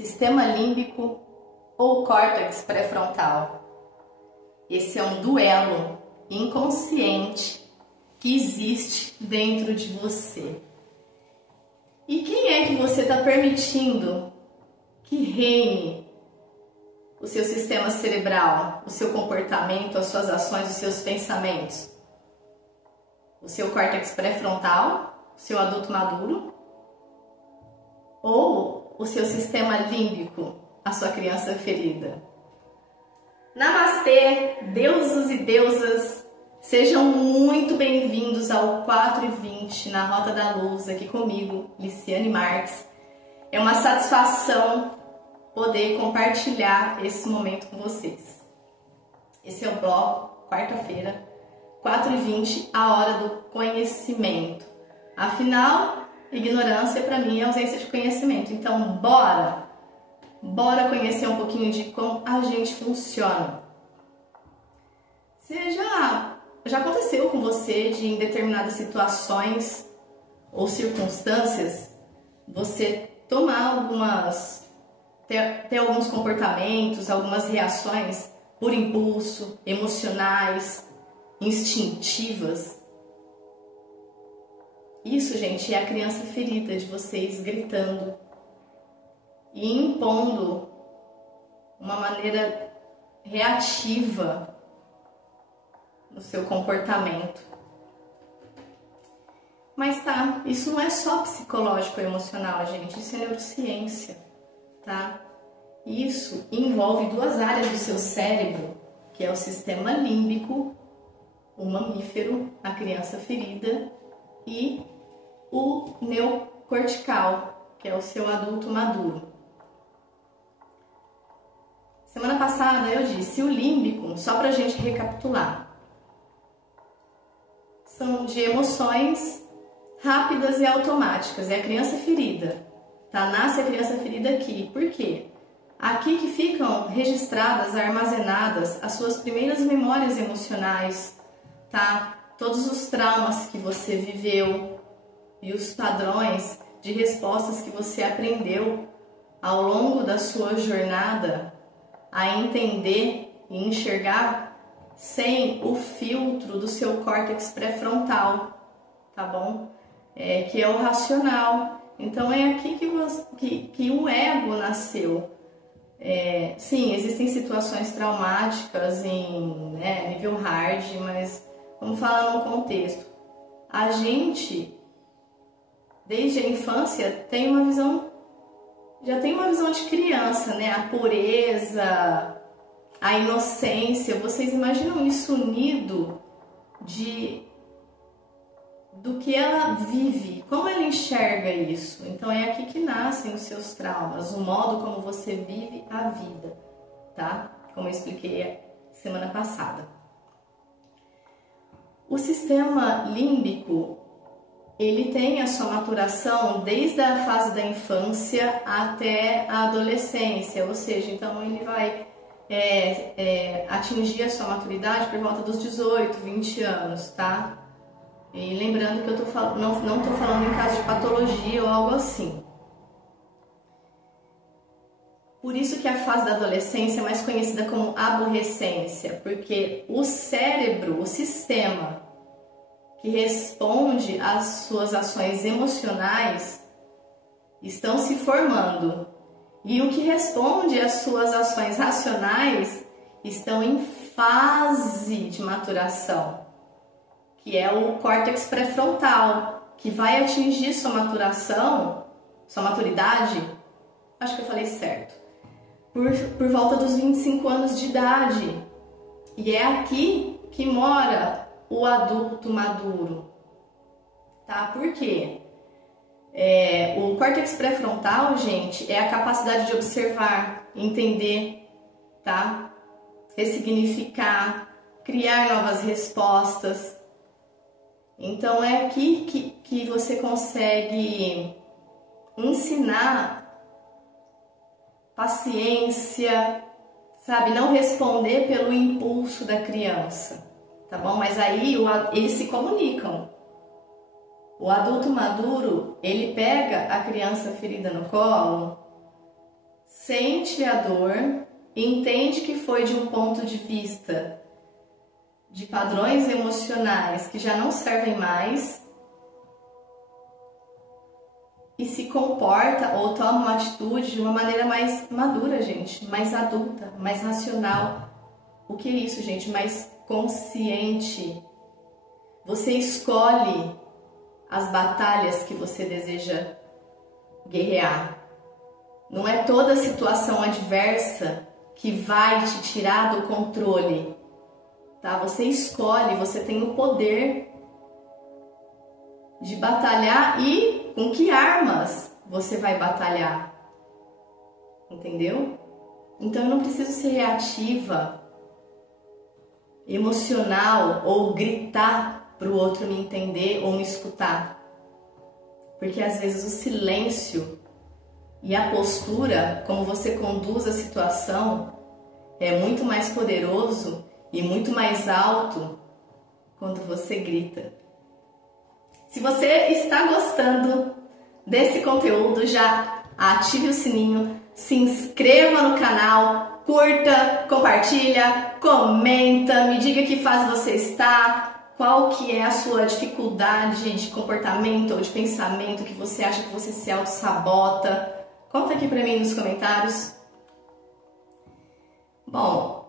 sistema límbico ou córtex pré-frontal. Esse é um duelo inconsciente que existe dentro de você. E quem é que você está permitindo que reine o seu sistema cerebral, o seu comportamento, as suas ações, os seus pensamentos? O seu córtex pré-frontal, o seu adulto maduro? Ou o seu sistema límbico, a sua criança ferida? Namastê, deuses e deusas, sejam muito bem-vindos ao 4:20 na Rota da Luz, aqui comigo, Liciane Marques. É uma satisfação poder compartilhar esse momento com vocês. Esse é o bloco, quarta-feira, 4:20, a hora do conhecimento. Afinal, ignorância para mim é ausência de conhecimento. Então, bora conhecer um pouquinho de como a gente funciona. Você já aconteceu com você de, em determinadas situações ou circunstâncias, você tomar ter alguns comportamentos, algumas reações por impulso, emocionais, instintivas? Isso, gente, é a criança ferida de vocês gritando e impondo uma maneira reativa no seu comportamento. Mas tá, isso não é só psicológico ou emocional, gente, isso é neurociência, tá? Isso envolve duas áreas do seu cérebro, que é o sistema límbico, o mamífero, a criança ferida, e o neocortical, que é o seu adulto maduro. Semana passada eu disse o límbico, só para a gente recapitular, são de emoções rápidas e automáticas, é a criança ferida, tá? Nasce a criança ferida aqui, por quê? Aqui que ficam registradas, armazenadas as suas primeiras memórias emocionais, tá? Todos os traumas que você viveu e os padrões de respostas que você aprendeu ao longo da sua jornada a entender e enxergar sem o filtro do seu córtex pré-frontal, tá bom? Que é o racional. Então é aqui que o ego nasceu. Sim, existem situações traumáticas em nível hard, mas vamos falar no contexto. A gente, desde a infância, já tem uma visão de criança, né? A pureza, a inocência. Vocês imaginam isso unido do que ela vive, como ela enxerga isso? Então é aqui que nascem os seus traumas, o modo como você vive a vida, tá? Como eu expliquei semana passada. O sistema límbico, ele tem a sua maturação desde a fase da infância até a adolescência, ou seja, então ele vai atingir a sua maturidade por volta dos 18, 20 anos, tá? E lembrando que eu não estou falando em caso de patologia ou algo assim. Por isso que a fase da adolescência é mais conhecida como aborrecência, porque o cérebro, o sistema que responde às suas ações emocionais estão se formando. E o que responde às suas ações racionais estão em fase de maturação, que é o córtex pré-frontal, que vai atingir sua maturidade, acho que eu falei certo, por volta dos 25 anos de idade. E é aqui que mora o adulto maduro, tá? Por quê? O córtex pré-frontal, gente, é a capacidade de observar, entender, tá? Ressignificar, criar novas respostas. Então é aqui que você consegue ensinar paciência, sabe? Não responder pelo impulso da criança, tá bom? Mas aí eles se comunicam. O adulto maduro, ele pega a criança ferida no colo sente a dor, entende que foi de um ponto de vista de padrões emocionais que já não servem mais e se comporta ou toma uma atitude de uma maneira mais madura, gente, mais adulta, mais racional. O que é isso, gente? Mais consciente. Você escolhe as batalhas que você deseja guerrear. Não é toda situação adversa que vai te tirar do controle, tá? Você escolhe, você tem o poder de batalhar e com que armas você vai batalhar, entendeu? Então eu não preciso ser reativa, emocional ou gritar para o outro me entender ou me escutar, porque às vezes o silêncio e a postura, como você conduz a situação, é muito mais poderoso e muito mais alto quando você grita. Se você está gostando desse conteúdo, já ative o sininho, se inscreva no canal, curta, compartilha, comenta, me diga que fase você está, qual que é a sua dificuldade de comportamento ou de pensamento que você acha que você se auto-sabota. Conta aqui pra mim nos comentários. Bom,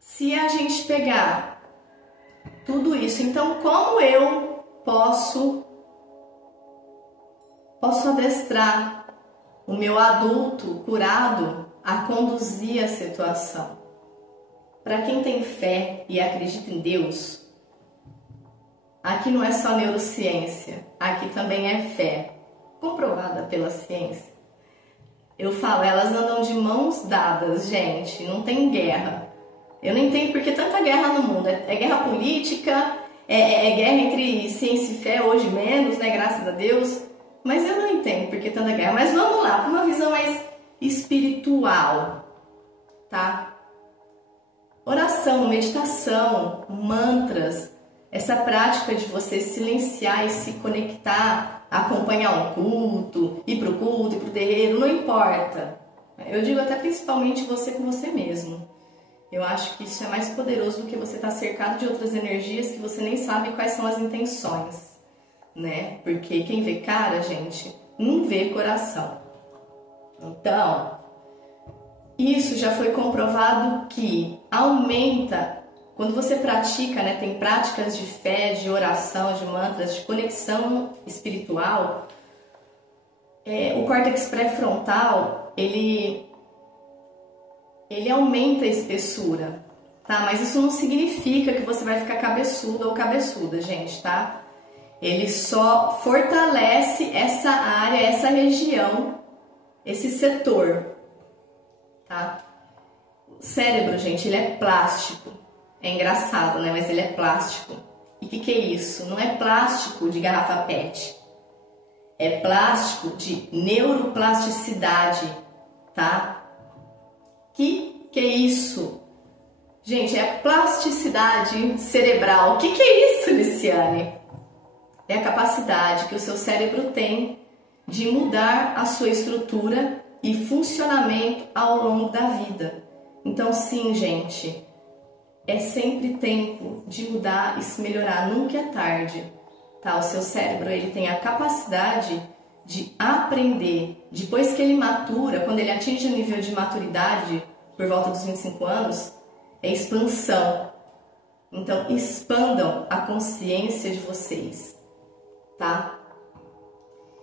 se a gente pegar tudo isso, então como eu posso adestrar o meu adulto curado a conduzir a situação? Para quem tem fé e acredita em Deus, aqui não é só neurociência, aqui também é fé, comprovada pela ciência. Eu falo, elas andam de mãos dadas, gente, não tem guerra. Eu não entendo porque tanta guerra no mundo. É guerra política, é guerra entre ciência e fé, hoje menos, né? Graças a Deus. Mas eu não entendo porque tanta guerra. Mas vamos lá, para uma visão mais espiritual, tá? Oração, meditação, mantras, essa prática de você silenciar e se conectar, acompanhar um culto, ir pro culto, ir pro terreiro, não importa. Eu digo até principalmente você com você mesmo. Eu acho que isso é mais poderoso do que você estar cercado de outras energias que você nem sabe quais são as intenções, né? Porque quem vê cara, gente, não vê coração. Então, isso já foi comprovado que aumenta, quando você pratica, né? Tem práticas de fé, de oração, de mantras, de conexão espiritual. O córtex pré-frontal, ele aumenta a espessura, tá? Mas isso não significa que você vai ficar cabeçuda ou cabeçuda, gente, tá? Ele só fortalece essa área, essa região, esse setor, tá? O cérebro, gente, ele é plástico. É engraçado, né? Mas ele é plástico. E o que é isso? Não é plástico de garrafa PET. É plástico de neuroplasticidade, tá? Que é isso? Gente, é plasticidade cerebral. O que é isso, Liciane? É a capacidade que o seu cérebro tem de mudar a sua estrutura e funcionamento ao longo da vida. Então, sim, gente, é sempre tempo de mudar e se melhorar, nunca é tarde, tá? O seu cérebro, ele tem a capacidade de aprender. Depois que ele matura, quando ele atinge o nível de maturidade, por volta dos 25 anos, é expansão. Então, expandam a consciência de vocês, tá?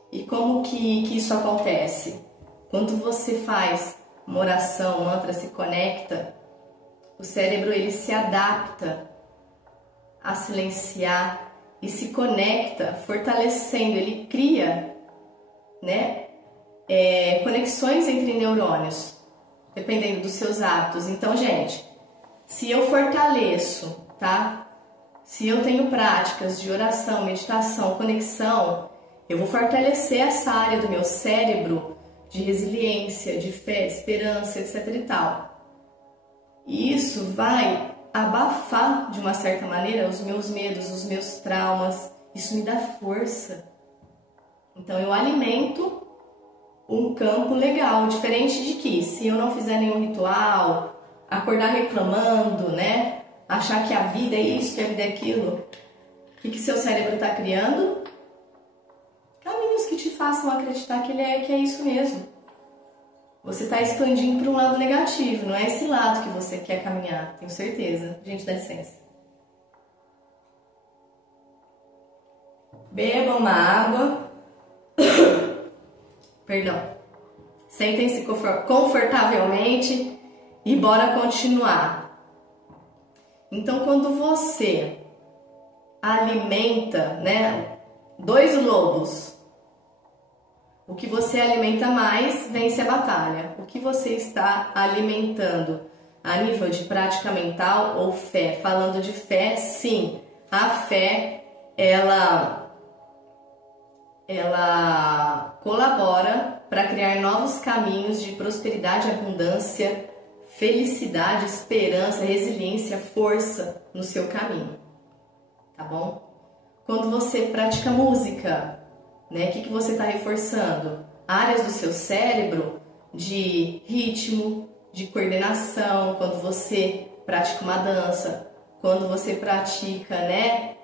E como que isso acontece? Quando você faz uma oração, mantra, se conecta, o cérebro ele se adapta a silenciar e se conecta, fortalecendo, ele cria, né, conexões entre neurônios, dependendo dos seus hábitos. Então, gente, se eu fortaleço, tá? Se eu tenho práticas de oração, meditação, conexão, eu vou fortalecer essa área do meu cérebro de resiliência, de fé, de esperança, etc e tal. E isso vai abafar, de uma certa maneira, os meus medos, os meus traumas. Isso me dá força. Então eu alimento um campo legal, diferente de que se eu não fizer nenhum ritual, acordar reclamando, né? Achar que a vida é isso, que a vida é aquilo, o que seu cérebro está criando? Caminhos que te façam acreditar que é isso mesmo. Você está expandindo para um lado negativo, não é esse lado que você quer caminhar, tenho certeza. Gente, dá licença. Bebam uma água. Perdão. Sentem-se confortavelmente e bora continuar. Então, quando você alimenta, né, dois lobos, o que você alimenta mais vence a batalha. O que você está alimentando a nível de prática mental ou fé? Falando de fé, sim, a fé, ela colabora para criar novos caminhos de prosperidade, abundância, felicidade, esperança, resiliência, força no seu caminho, tá bom? Quando você pratica música, né, o que você está reforçando? Áreas do seu cérebro de ritmo, de coordenação, quando você pratica uma dança, quando você pratica, né,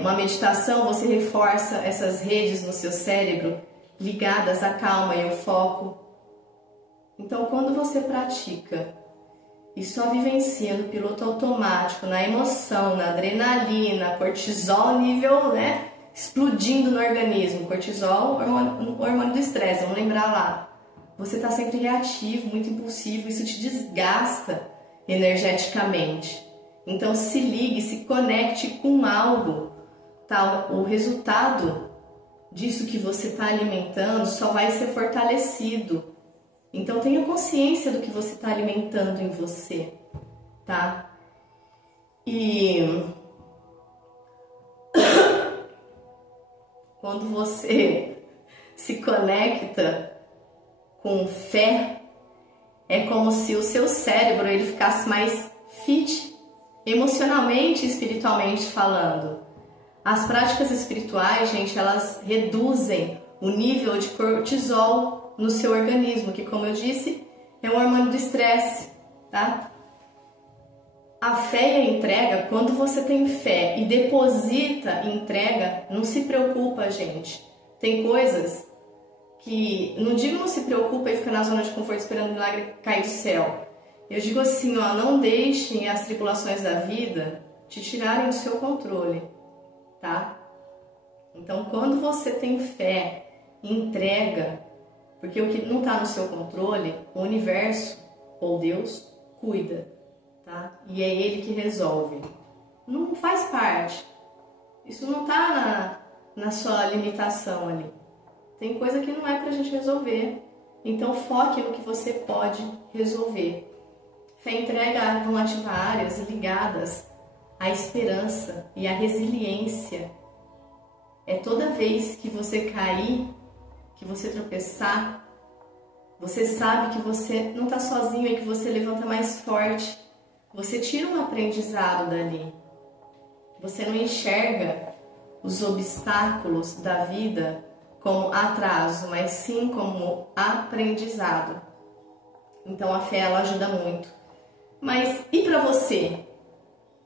uma meditação, você reforça essas redes no seu cérebro ligadas à calma e ao foco. Então, quando você pratica e só vivencia no piloto automático, na emoção, na adrenalina, cortisol nível, né, explodindo no organismo, cortisol, hormônio do estresse, vamos lembrar lá. Você está sempre reativo, muito impulsivo, isso te desgasta energeticamente. Então se ligue, se conecte com algo, tá? O resultado disso que você está alimentando só vai ser fortalecido. Então tenha consciência do que você está alimentando em você, tá? E quando você se conecta com fé, é como se o seu cérebro ele ficasse mais fit, emocionalmente e espiritualmente falando. As práticas espirituais, gente, elas reduzem o nível de cortisol no seu organismo, que, como eu disse, é um hormônio do estresse, tá? A fé e a entrega, quando você tem fé e deposita e entrega, não se preocupa, gente. Tem coisas que, não digo não se preocupa e fica na zona de conforto esperando o milagre cair do céu. Eu digo assim, ó, não deixem as tribulações da vida te tirarem do seu controle, tá? Então, quando você tem fé, entrega, porque o que não está no seu controle, o universo ou Deus cuida, tá? E é Ele que resolve. Não faz parte. Isso não está na sua limitação ali. Tem coisa que não é pra gente resolver. Então, foque no que você pode resolver. Fé e entrega vão ativar áreas ligadas à esperança e à resiliência. É toda vez que você cair, que você tropeçar, você sabe que você não está sozinho e que você levanta mais forte. Você tira um aprendizado dali. Você não enxerga os obstáculos da vida como atraso, mas sim como aprendizado. Então a fé ela ajuda muito. Mas e para você?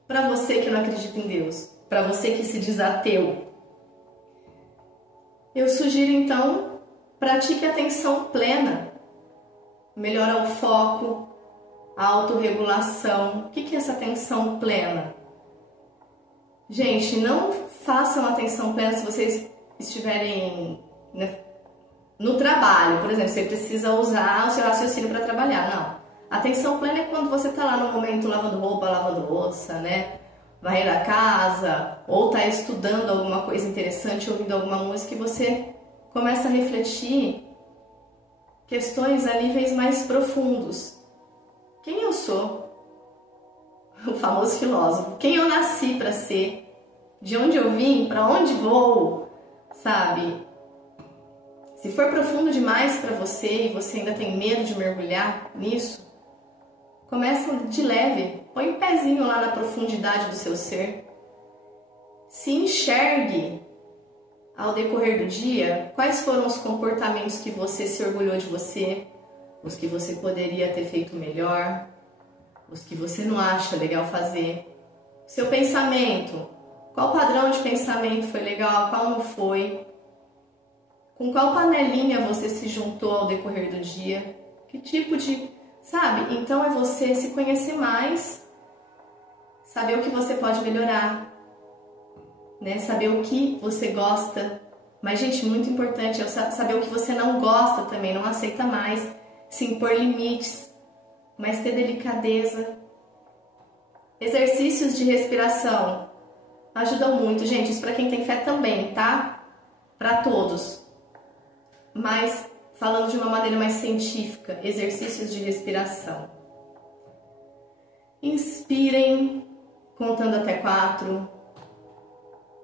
Para você que não acredita em Deus? Para você que se diz ateu? Eu sugiro então, pratique a atenção plena. Melhorar o foco, a autorregulação. O que é essa atenção plena? Gente, não façam atenção plena se vocês estiverem no trabalho. Por exemplo, você precisa usar o seu raciocínio para trabalhar. Não. Atenção plena é quando você está lá no momento lavando roupa, lavando louça, né? Varrendo a casa, ou está estudando alguma coisa interessante, ouvindo alguma música e você começa a refletir questões a níveis mais profundos. Quem eu sou? O famoso filósofo. Quem eu nasci para ser? De onde eu vim? Para onde vou? Sabe? Se for profundo demais para você e você ainda tem medo de mergulhar nisso, começa de leve. Põe um pezinho lá na profundidade do seu ser. Se enxergue ao decorrer do dia, quais foram os comportamentos que você se orgulhou de você, os que você poderia ter feito melhor, os que você não acha legal fazer. Seu pensamento, qual padrão de pensamento foi legal, qual não foi? Com qual panelinha você se juntou ao decorrer do dia? Que tipo de... Sabe? Então é você se conhecer mais, saber o que você pode melhorar, né? Saber o que você gosta. Mas, gente, muito importante é saber o que você não gosta também, não aceita mais, se impor limites, mas ter delicadeza. Exercícios de respiração ajudam muito, gente, isso para quem tem fé também, tá? Para todos. Mas falando de uma maneira mais científica, exercícios de respiração. Inspirem, contando até 4.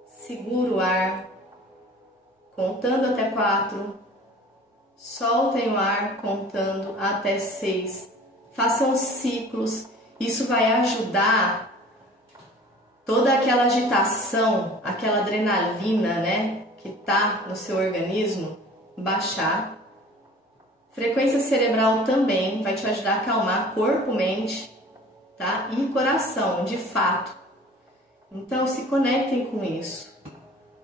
Segura o ar, contando até 4. Soltem o ar, contando até 6. Façam ciclos. Isso vai ajudar toda aquela agitação, aquela adrenalina, né, que tá no seu organismo, baixar. Frequência cerebral também vai te ajudar a acalmar corpo, mente, tá? E coração, de fato. Então, se conectem com isso.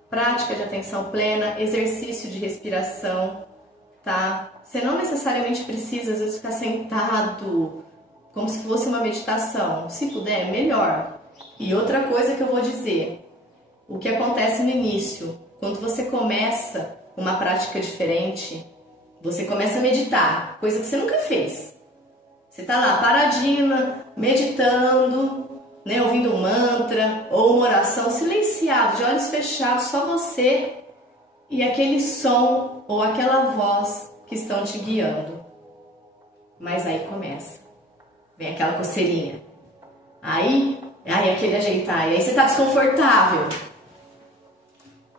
Prática de atenção plena, exercício de respiração, tá? Você não necessariamente precisa, às vezes, ficar sentado, como se fosse uma meditação. Se puder, melhor. E outra coisa que eu vou dizer, o que acontece no início, quando você começa uma prática diferente, você começa a meditar, coisa que você nunca fez. Você tá lá paradinha, meditando, né, ouvindo um mantra ou uma oração silenciado, de olhos fechados, só você e aquele som ou aquela voz que estão te guiando. Mas aí começa, vem aquela coceirinha, aí aquele ajeitar, e aí você tá desconfortável.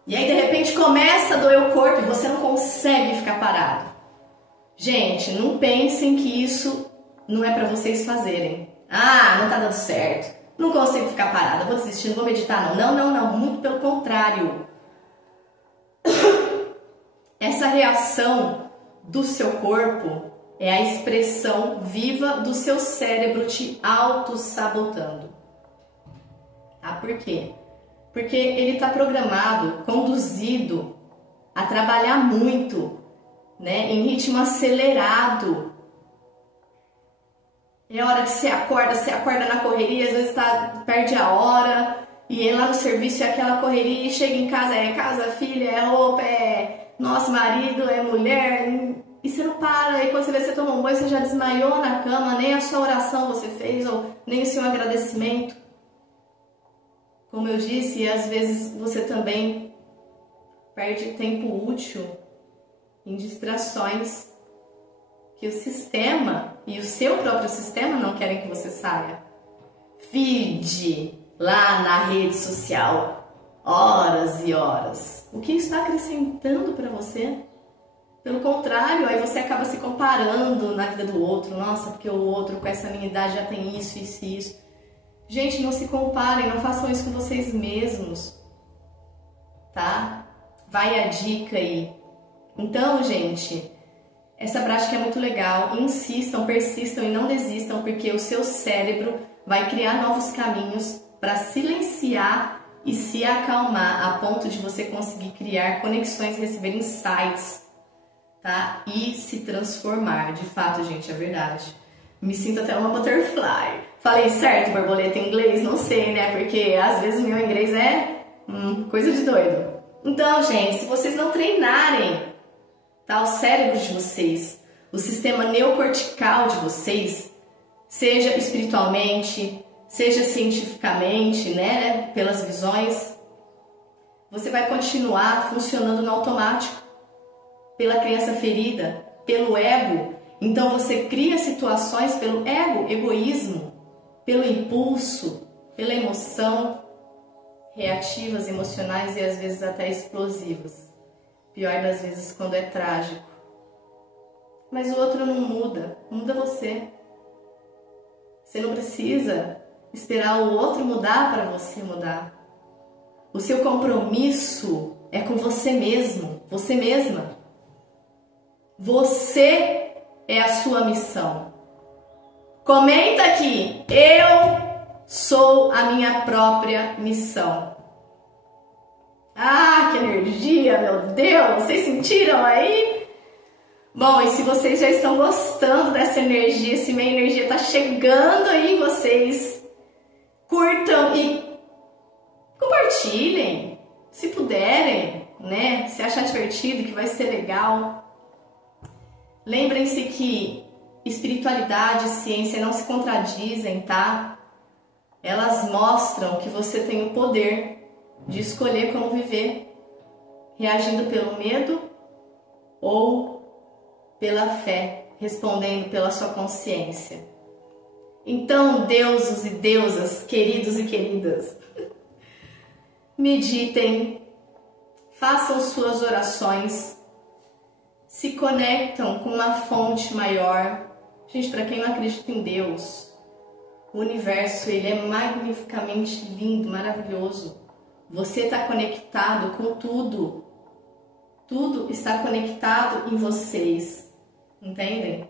E aí de repente começa a doer o corpo e você não consegue ficar parado. Gente, não pensem que isso não é para vocês fazerem. Ah, não tá dando certo, não consigo ficar parada, vou desistir, não vou meditar não. Não, muito pelo contrário. Essa reação do seu corpo é a expressão viva do seu cérebro te auto-sabotando. Tá? Por quê? Porque ele está programado, conduzido a trabalhar muito, né, em ritmo acelerado. É hora que você acorda na correria, às vezes perde a hora, e lá no serviço é aquela correria, e chega em casa, é casa, filha, é roupa, é nosso marido, é mulher, e você não para, e quando você vê você toma um banho, você já desmaiou na cama, nem a sua oração você fez, ou nem o seu agradecimento. Como eu disse, às vezes você também perde tempo útil em distrações que o sistema e o seu próprio sistema não querem que você saia. Feed lá na rede social, horas e horas. O que está acrescentando para você? Pelo contrário, aí você acaba se comparando na vida do outro. Nossa, porque o outro com essa minha idade já tem isso, isso e isso. Gente, não se comparem, não façam isso com vocês mesmos, tá? Vai a dica aí. Então, gente, essa prática é muito legal. Insistam, persistam e não desistam, porque o seu cérebro vai criar novos caminhos para silenciar e se acalmar a ponto de você conseguir criar conexões e receber insights, tá? E se transformar. De fato, gente, é verdade. Me sinto até uma butterfly. Falei certo, borboleta em inglês? Não sei, né? Porque às vezes o meu inglês é coisa de doido. Então, gente, se vocês não treinarem, tá, o cérebro de vocês, o sistema neocortical de vocês, seja espiritualmente, seja cientificamente, né, pelas visões, você vai continuar funcionando no automático, pela criança ferida, pelo ego. Então você cria situações pelo ego, egoísmo, pelo impulso, pela emoção, reativas, emocionais e às vezes até explosivas. Pior das vezes quando é trágico. Mas o outro não muda, muda você. Você não precisa esperar o outro mudar para você mudar. O seu compromisso é com você mesmo, você mesma. Você é a sua missão. Comenta aqui, eu sou a minha própria missão. Ah, que energia, meu Deus! Vocês sentiram aí? Bom, e se vocês já estão gostando dessa energia, se minha energia está chegando aí em vocês, curtam e compartilhem, se puderem, né? Se achar divertido, que vai ser legal. Lembrem-se que espiritualidade e ciência não se contradizem, tá? Elas mostram que você tem o poder de escolher como viver, reagindo pelo medo ou pela fé, respondendo pela sua consciência. Então, deuses e deusas, queridos e queridas, meditem, façam suas orações, se conectam com uma fonte maior. Gente, para quem não acredita em Deus, o universo ele é magnificamente lindo, maravilhoso. Você está conectado com tudo. Tudo está conectado em vocês. Entendem?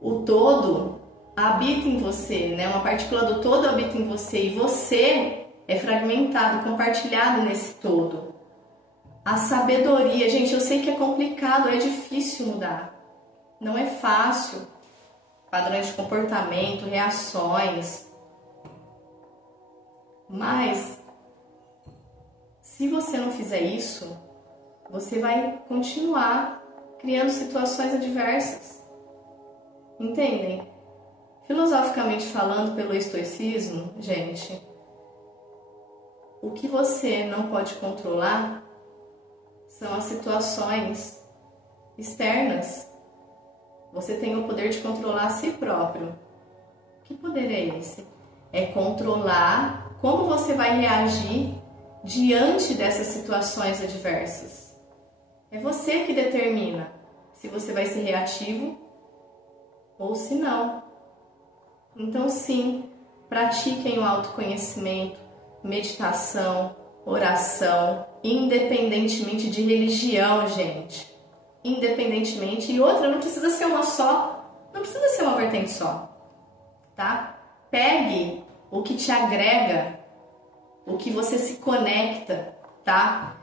O todo habita em você, né? Uma partícula do todo habita em você e você é fragmentado, compartilhado nesse todo. A sabedoria, gente, eu sei que é complicado, é difícil mudar. Não é fácil. Padrões de comportamento, reações. Mas se você não fizer isso, você vai continuar criando situações adversas. Entendem? Filosoficamente falando, pelo estoicismo, gente, o que você não pode controlar são as situações externas. Você tem o poder de controlar a si próprio. Que poder é esse? É controlar como você vai reagir diante dessas situações adversas. É você que determina se você vai ser reativo ou se não. Então sim, pratiquem o autoconhecimento, meditação, oração, independentemente de religião, gente. Independentemente. E outra, não precisa ser uma só, não precisa ser uma vertente só, tá? Pegue o que te agrega, o que você se conecta, tá?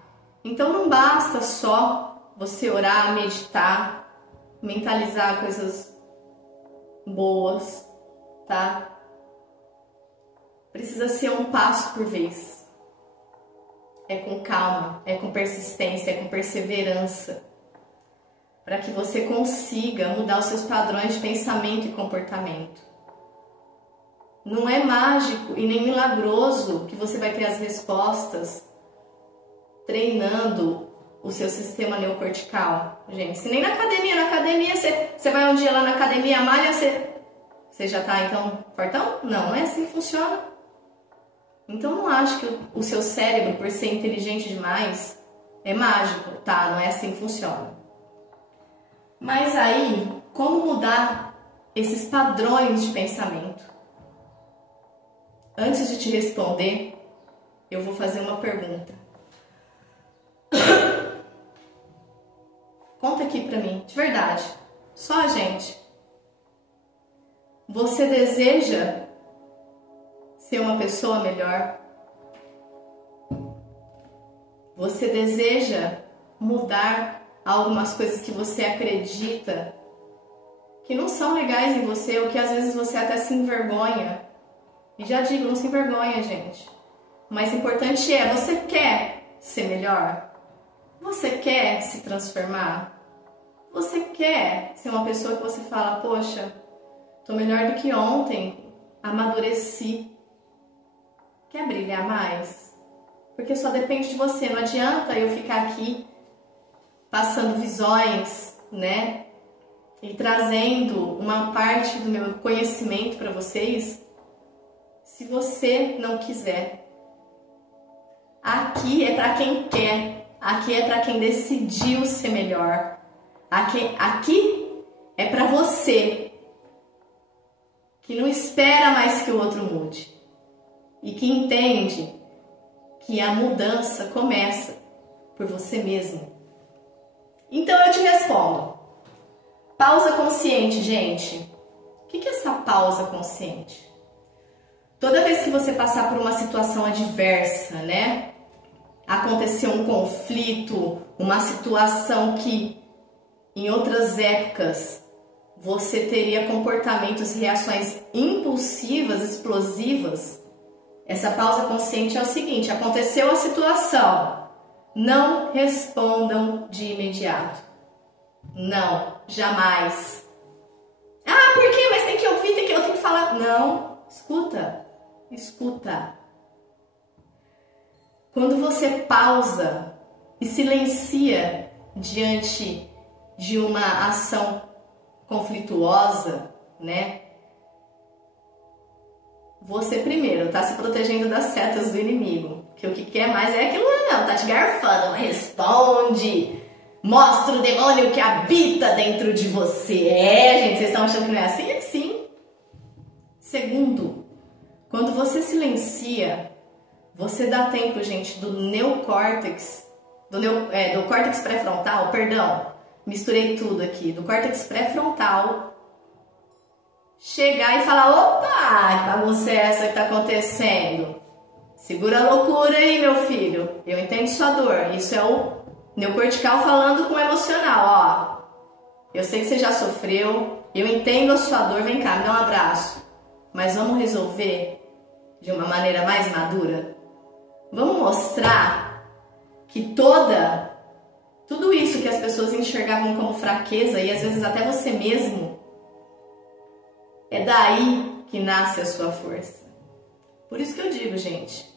Então não basta só você orar, meditar, mentalizar coisas boas, tá? Precisa ser um passo por vez. É com calma, é com persistência, é com perseverança, para que você consiga mudar os seus padrões de pensamento e comportamento. Não é mágico e nem milagroso que você vai ter as respostas treinando o seu sistema neocortical. Gente, se nem na academia você vai um dia lá na academia, malha, você já tá então fortão? Não, não é assim que funciona. Então não acho que o seu cérebro, por ser inteligente demais, é mágico, tá? Não é assim que funciona. Mas aí, como mudar esses padrões de pensamento? Antes de te responder, eu vou fazer uma pergunta. Conta aqui pra mim, de verdade, só a gente. Você deseja ser uma pessoa melhor? Você deseja mudar algumas coisas que você acredita que não são legais em você, ou que às vezes você até se envergonha? E já digo, não se envergonha, gente. O mais importante é, você quer ser melhor? Você quer se transformar? Você quer ser uma pessoa que você fala, poxa, tô melhor do que ontem, amadureci. Quer brilhar mais? Porque só depende de você, não adianta eu ficar aqui passando visões, né? E trazendo uma parte do meu conhecimento para vocês, se você não quiser. Aqui é para quem quer, aqui é para quem decidiu ser melhor. Aqui é para você que não espera mais que o outro mude e que entende que a mudança começa por você mesmo? Então eu te respondo. Pausa consciente, gente. O que é essa pausa consciente? Toda vez que você passar por uma situação adversa, né? Aconteceu um conflito, uma situação que em outras épocas você teria comportamentos e reações impulsivas, explosivas. Essa pausa consciente é o seguinte: aconteceu a situação, não respondam de imediato. Não, jamais. Ah, por quê? Mas tem que ouvir, eu tenho que falar. Não, escuta, escuta. Quando você pausa e silencia diante de uma ação conflituosa, né? Você primeiro tá se protegendo das setas do inimigo, que o que quer mais é aquilo não, tá te garfando, responde, mostra o demônio que habita dentro de você. Gente, vocês estão achando que não é assim? É sim. Segundo, quando você silencia, você dá tempo, gente, do neocórtex, do córtex pré-frontal, perdão, misturei tudo aqui, do córtex pré-frontal, chegar e falar: opa, que bagunça é essa que tá acontecendo? Segura a loucura aí, meu filho, eu entendo sua dor. Isso é o neocortical falando com o emocional, ó. Eu sei que você já sofreu, eu entendo a sua dor, vem cá, me dá um abraço. Mas vamos resolver de uma maneira mais madura? Vamos mostrar que tudo isso que as pessoas enxergavam como fraqueza, e às vezes até você mesmo, é daí que nasce a sua força. Por isso que eu digo, gente,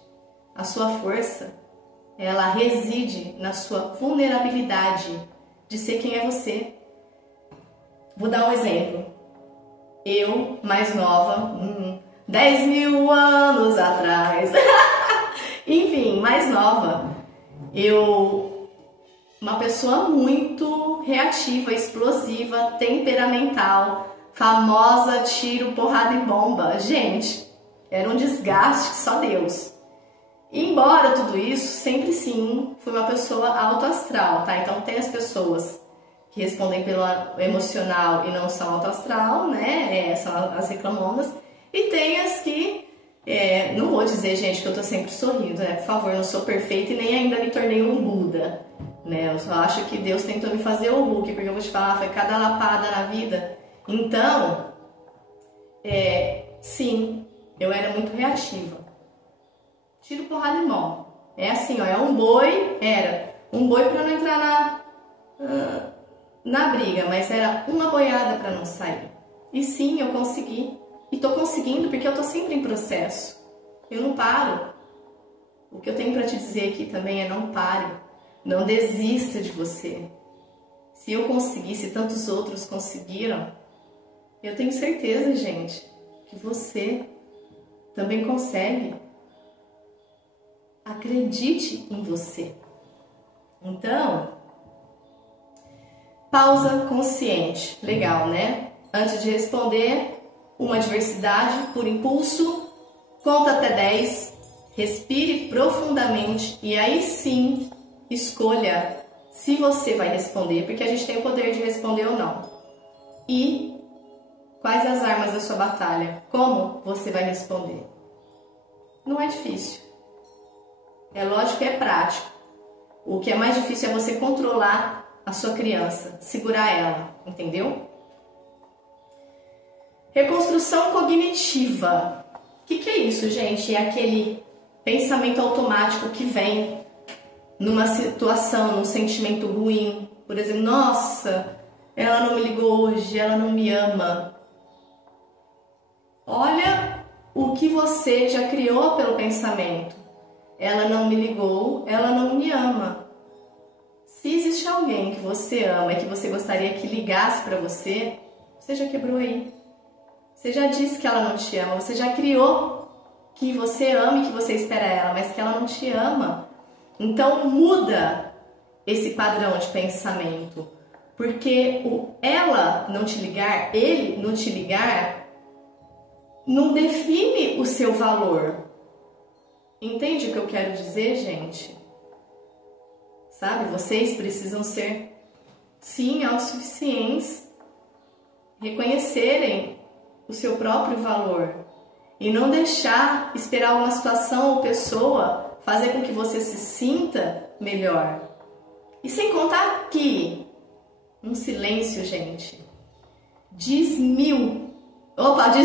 a sua força, ela reside na sua vulnerabilidade de ser quem é você. Vou dar um exemplo. Eu, mais nova, 10 mil anos atrás, enfim, mais nova, uma pessoa muito reativa, explosiva, temperamental, famosa tiro, porrada e bomba. Gente, era um desgaste que só Deus. E embora tudo isso, sempre sim, fui uma pessoa autoastral, tá? Então tem as pessoas que respondem pelo emocional e não são autoastral, né? São as reclamonas. E tem as que, não vou dizer, gente, que eu tô sempre sorrindo, né? Por favor, eu não sou perfeita e nem ainda me tornei um Buda, né? Eu só acho que Deus tentou me fazer o Hulk, porque eu vou te falar, foi cada lapada na vida. Então, sim, eu era muito reativa. Tiro, porrada e mão. É assim, ó, era um boi pra não entrar na briga, mas era uma boiada pra não sair. E sim, eu consegui. E tô conseguindo porque eu tô sempre em processo. Eu não paro. O que eu tenho pra te dizer aqui também é: não pare. Não desista de você. Se eu consegui, se tantos outros conseguiram, eu tenho certeza, gente, que você também consegue. Acredite em você. Então, pausa consciente. Legal, né? Antes de responder uma adversidade por impulso, conta até 10, respire profundamente e aí sim escolha se você vai responder, porque a gente tem o poder de responder ou não. E quais as armas da sua batalha? Como você vai responder? Não é difícil. É lógico que é prático. O que é mais difícil é você controlar a sua criança, segurar ela, entendeu? Reconstrução cognitiva. O que é isso, gente? É aquele pensamento automático que vem numa situação, num sentimento ruim. Por exemplo, nossa, ela não me ligou hoje, ela não me ama. Olha o que você já criou pelo pensamento. Ela não me ligou, ela não me ama. Se existe alguém que você ama e que você gostaria que ligasse para você, você já quebrou aí. Você já disse que ela não te ama, você já criou que você ama e que você espera ela, mas que ela não te ama. Então muda esse padrão de pensamento, porque ela não te ligar, ele não te ligar, não define o seu valor. Entende o que eu quero dizer, gente? sabe? Vocês precisam ser, sim, autossuficientes, reconhecerem o seu próprio valor e não deixar esperar uma situação ou pessoa fazer com que você se sinta melhor. E sem contar que um silêncio, gente, diz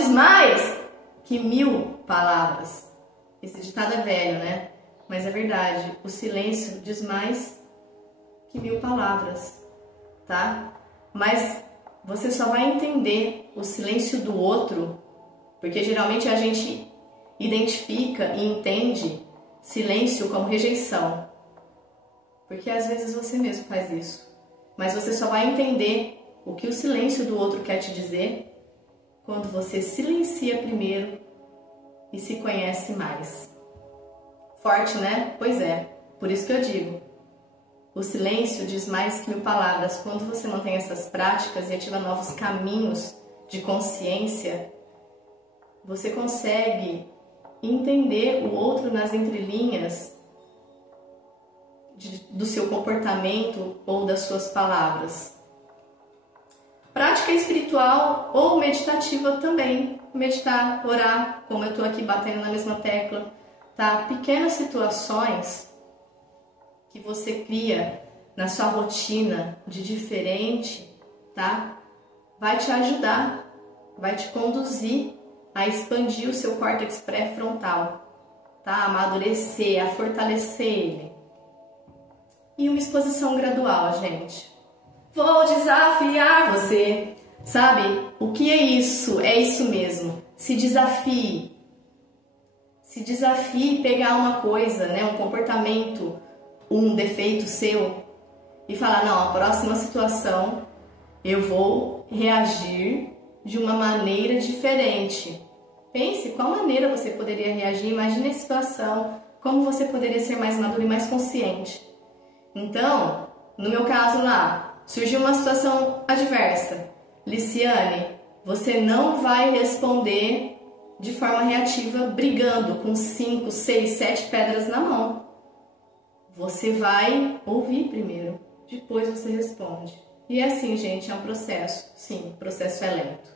mais que 1000 palavras. Esse ditado é velho, né? Mas é verdade, o silêncio diz mais que 1000 palavras, tá? Mas você só vai entender o silêncio do outro, porque geralmente a gente identifica e entende silêncio como rejeição. Porque às vezes você mesmo faz isso. Mas você só vai entender o que o silêncio do outro quer te dizer quando você silencia primeiro e se conhece mais. Forte, né? Pois é, por isso que eu digo. O silêncio diz mais que 1000 palavras. Quando você mantém essas práticas e ativa novos caminhos de consciência, você consegue entender o outro nas entrelinhas do seu comportamento ou das suas palavras. Prática espiritual ou meditativa também. Meditar, orar, como eu estou aqui batendo na mesma tecla, tá? Pequenas situações que você cria na sua rotina de diferente, tá? Vai te ajudar, vai te conduzir a expandir o seu córtex pré-frontal, tá? A amadurecer, a fortalecer ele. E uma exposição gradual, gente. Vou desafiar você, sabe? O que é isso? É isso mesmo. Se desafie. Se desafie pegar uma coisa, né? Um comportamento, um defeito seu e falar, não, a próxima situação eu vou reagir de uma maneira diferente. Pense qual maneira você poderia reagir, imagine a situação, como você poderia ser mais maduro e mais consciente. Então, no meu caso lá, surgiu uma situação adversa. Liciane, você não vai responder de forma reativa brigando com 5, 6, 7 pedras na mão. Você vai ouvir primeiro, depois você responde. E é assim, gente, é um processo. Sim, o processo é lento.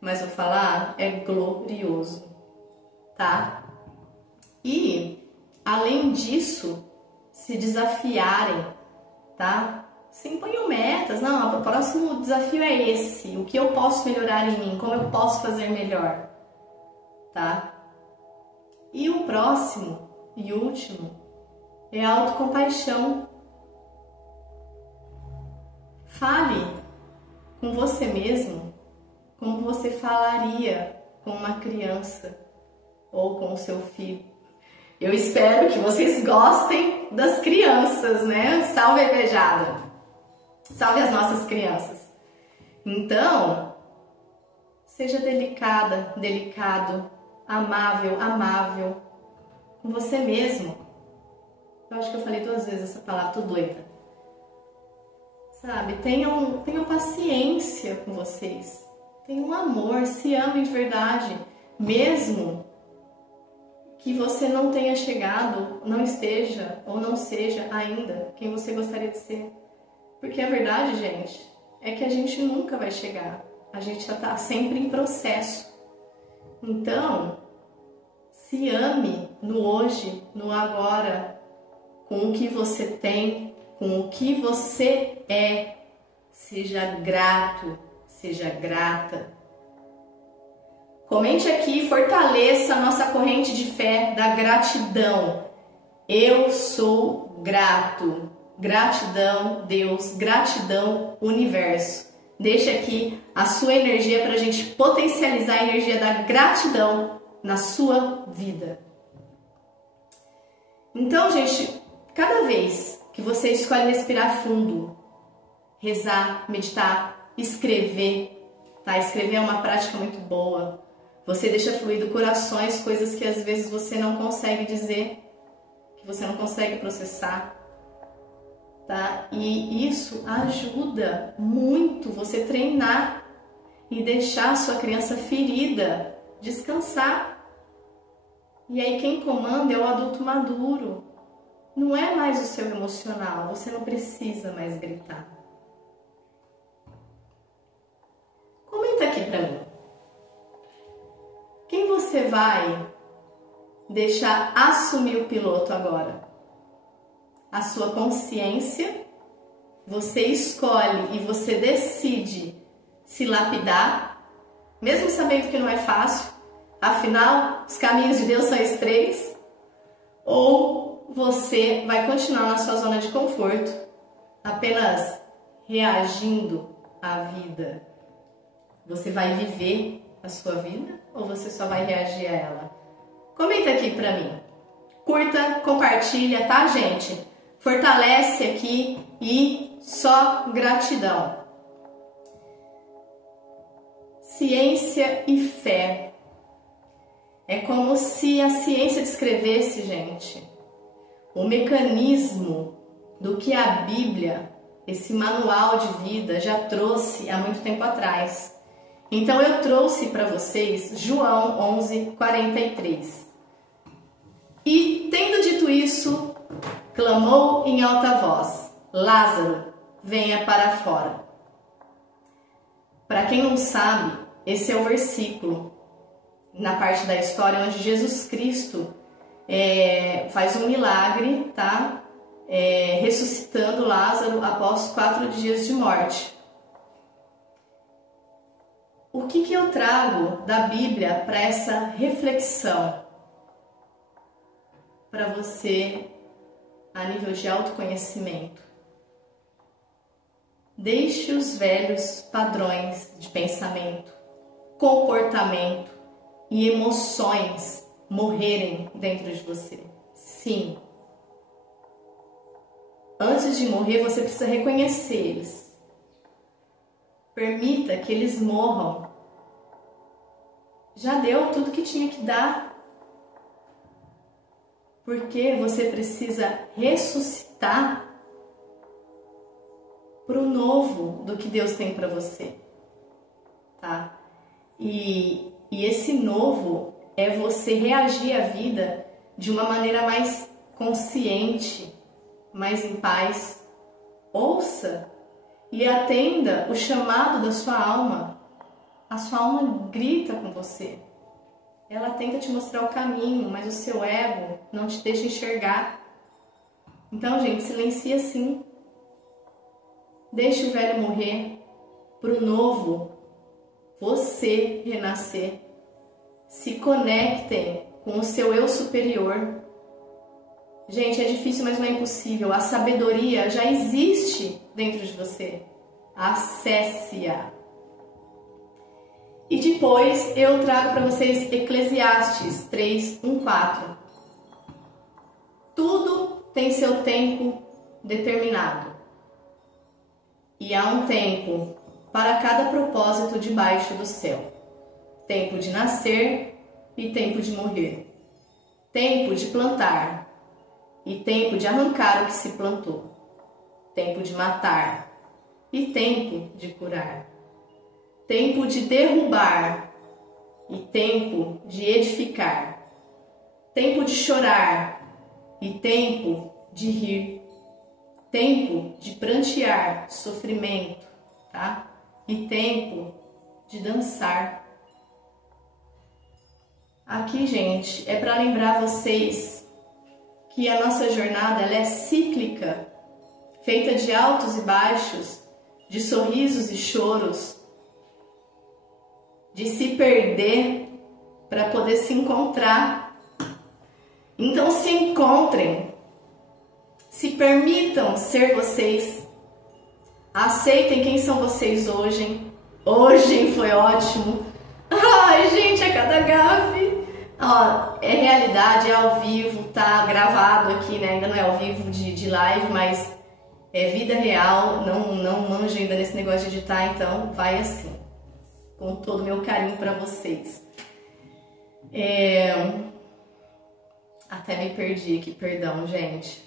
Mas o falar é glorioso, tá? E, além disso, se desafiarem, tá? Se imponham metas. Não, o próximo desafio é esse. O que eu posso melhorar em mim? Como eu posso fazer melhor? Tá? E o próximo e último é a autocompaixão. Fale com você mesmo como você falaria com uma criança ou com o seu filho. Eu espero que vocês gostem das crianças, né? Salve a beijada! Salve as nossas crianças! Então, seja delicada, delicado, amável, amável com você mesmo. Eu acho que eu falei 2 vezes essa palavra, tô doida. Sabe, tenham paciência com vocês. Tenham amor, se amem de verdade. Mesmo que você não tenha chegado, não esteja ou não seja ainda quem você gostaria de ser. Porque a verdade, gente, é que a gente nunca vai chegar. A gente já está sempre em processo. Então, se ame no hoje, no agora, com o que você tem, com o que você é. Seja grato, seja grata. Comente aqui, fortaleça a nossa corrente de fé da gratidão. Eu sou grato. Gratidão, Deus. Gratidão, universo. Deixa aqui a sua energia para a gente potencializar a energia da gratidão na sua vida. Então, gente, cada vez que você escolhe respirar fundo, rezar, meditar, escrever, tá? Escrever é uma prática muito boa. Você deixa fluir do coração coisas que às vezes você não consegue dizer, que você não consegue processar, tá? E isso ajuda muito você treinar e deixar a sua criança ferida descansar. E aí quem comanda é o adulto maduro, Não é mais o seu emocional, você não precisa mais gritar. Comenta aqui pra mim. Quem você vai deixar assumir o piloto agora? A sua consciência? Você escolhe e você decide se lapidar, mesmo sabendo que não é fácil, afinal, os caminhos de Deus são estreitos, ou você vai continuar na sua zona de conforto, apenas reagindo à vida? Você vai viver a sua vida ou você só vai reagir a ela? Comenta aqui pra mim. Curta, compartilha, tá, gente? Fortalece aqui e só gratidão. Ciência e fé. É como se a ciência descrevesse, gente, o mecanismo do que a Bíblia, esse manual de vida, já trouxe há muito tempo atrás. Então eu trouxe para vocês João 11:43. E tendo dito isso, clamou em alta voz: Lázaro, venha para fora. Para quem não sabe, esse é o versículo na parte da história onde Jesus Cristo faz um milagre, tá? Ressuscitando Lázaro após 4 dias de morte. O que eu trago da Bíblia para essa reflexão? Para você, a nível de autoconhecimento. Deixe os velhos padrões de pensamento, comportamento e emoções morrerem dentro de você. Sim. Antes de morrer, você precisa reconhecer eles. Permita que eles morram. Já deu tudo que tinha que dar. Porque você precisa ressuscitar para o novo do que Deus tem para você, tá? E esse novo é você reagir à vida de uma maneira mais consciente, mais em paz. Ouça e atenda o chamado da sua alma. A sua alma grita com você. Ela tenta te mostrar o caminho, mas o seu ego não te deixa enxergar. Então, gente, silencia sim. Deixe o velho morrer para o novo, você renascer. Se conectem com o seu eu superior. Gente, é difícil, mas não é impossível. A sabedoria já existe dentro de você. Acesse-a. E depois eu trago para vocês Eclesiastes 3:1-4. Tudo tem seu tempo determinado. E há um tempo para cada propósito debaixo do céu. Tempo de nascer e tempo de morrer. Tempo de plantar e tempo de arrancar o que se plantou. Tempo de matar e tempo de curar. Tempo de derrubar e tempo de edificar. Tempo de chorar e tempo de rir. Tempo de prantear sofrimento, tá? E tempo de dançar. Aqui, gente, é para lembrar vocês que a nossa jornada ela é cíclica, feita de altos e baixos, de sorrisos e choros, de se perder para poder se encontrar. Então se encontrem, se permitam ser vocês, aceitem quem são vocês hoje. Hoje foi ótimo. Ai, gente, é cada gafe. Ó, é realidade, é ao vivo, tá gravado aqui, né? Ainda não é ao vivo de live, mas é vida real. Não manjo ainda nesse negócio de editar, então vai assim. Com todo o meu carinho para vocês. Até me perdi aqui, perdão, gente.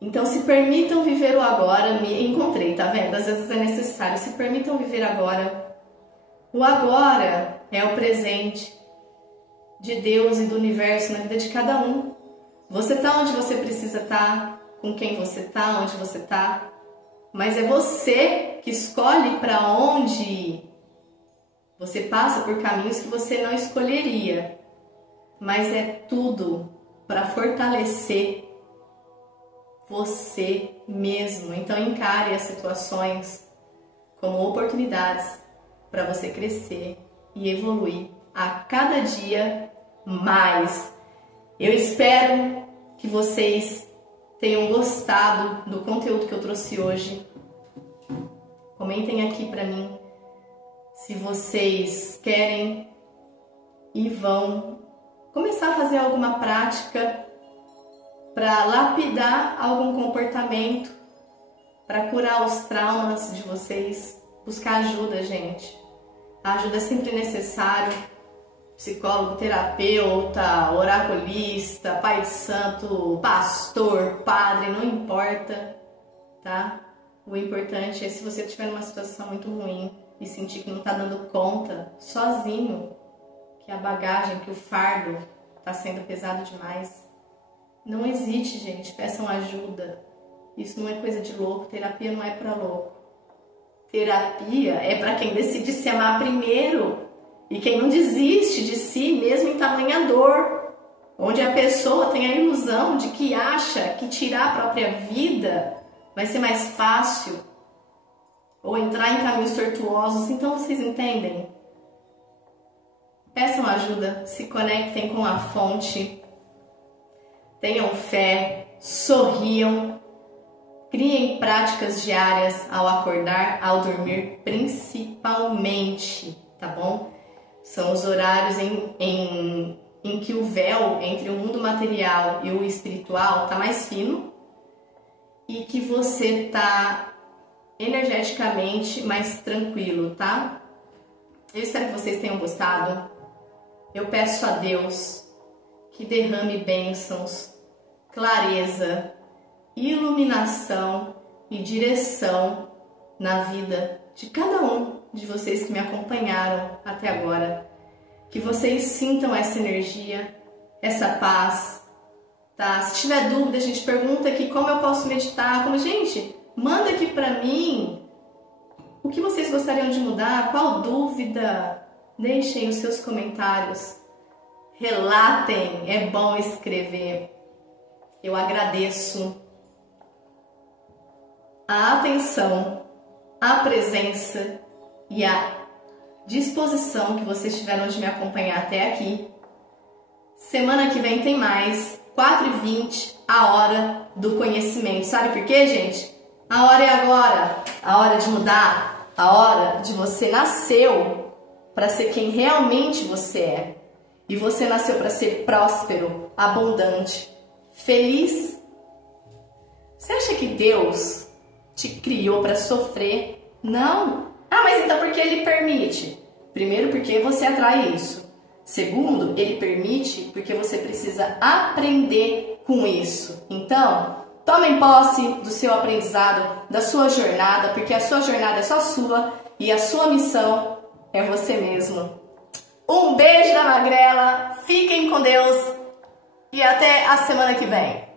Então, se permitam viver o agora. Me encontrei, tá vendo? Às vezes é necessário. Se permitam viver agora. O agora é o presente de Deus e do universo na vida de cada um. Você tá onde você precisa estar, com quem você tá, onde você tá, mas é você que escolhe para onde ir. Você passa por caminhos que você não escolheria, mas é tudo para fortalecer você mesmo. Então encare as situações como oportunidades para você crescer e evoluir a cada dia mais. Eu espero que vocês tenham gostado do conteúdo que eu trouxe hoje. Comentem aqui para mim se vocês querem e vão começar a fazer alguma prática para lapidar algum comportamento, para curar os traumas de vocês. Buscar ajuda, gente. A ajuda é sempre necessária. Psicólogo, terapeuta, oraculista, pai de santo, pastor, padre, não importa, tá? O importante é, se você estiver numa situação muito ruim e sentir que não está dando conta, sozinho, que a bagagem, que o fardo está sendo pesado demais, não hesite, gente, peçam ajuda. Isso não é coisa de louco, terapia não é para louco. Terapia é para quem decide se amar primeiro e quem não desiste de si mesmo em tamanha dor, onde a pessoa tem a ilusão de que acha que tirar a própria vida vai ser mais fácil ou entrar em caminhos tortuosos. Então vocês entendem? Peçam ajuda, se conectem com a fonte, tenham fé, sorriam, criem práticas diárias ao acordar, ao dormir, principalmente, tá bom? São os horários em que o véu entre o mundo material e o espiritual tá mais fino e que você tá energeticamente mais tranquilo, tá? Eu espero que vocês tenham gostado. Eu peço a Deus que derrame bênçãos, clareza, iluminação e direção na vida de cada um de vocês que me acompanharam até agora. Que vocês sintam essa energia, essa paz, tá? Se tiver dúvida, a gente pergunta aqui como eu posso meditar, gente, manda aqui pra mim o que vocês gostariam de mudar, qual dúvida, deixem os seus comentários, relatem, é bom escrever. Eu agradeço a atenção, a presença e a disposição que vocês tiveram de me acompanhar até aqui. Semana que vem tem mais, 4h20, a hora do conhecimento. Sabe por quê, gente? A hora é agora, a hora de mudar, a hora de você nasceu para ser quem realmente você é. E você nasceu para ser próspero, abundante, feliz. Você acha que Deus te criou para sofrer? Não. Ah, mas então por que Ele permite? Primeiro, porque você atrai isso. Segundo, Ele permite porque você precisa aprender com isso. Então, tomem posse do seu aprendizado, da sua jornada, porque a sua jornada é só sua e a sua missão é você mesmo. Um beijo da Magrela, fiquem com Deus e até a semana que vem.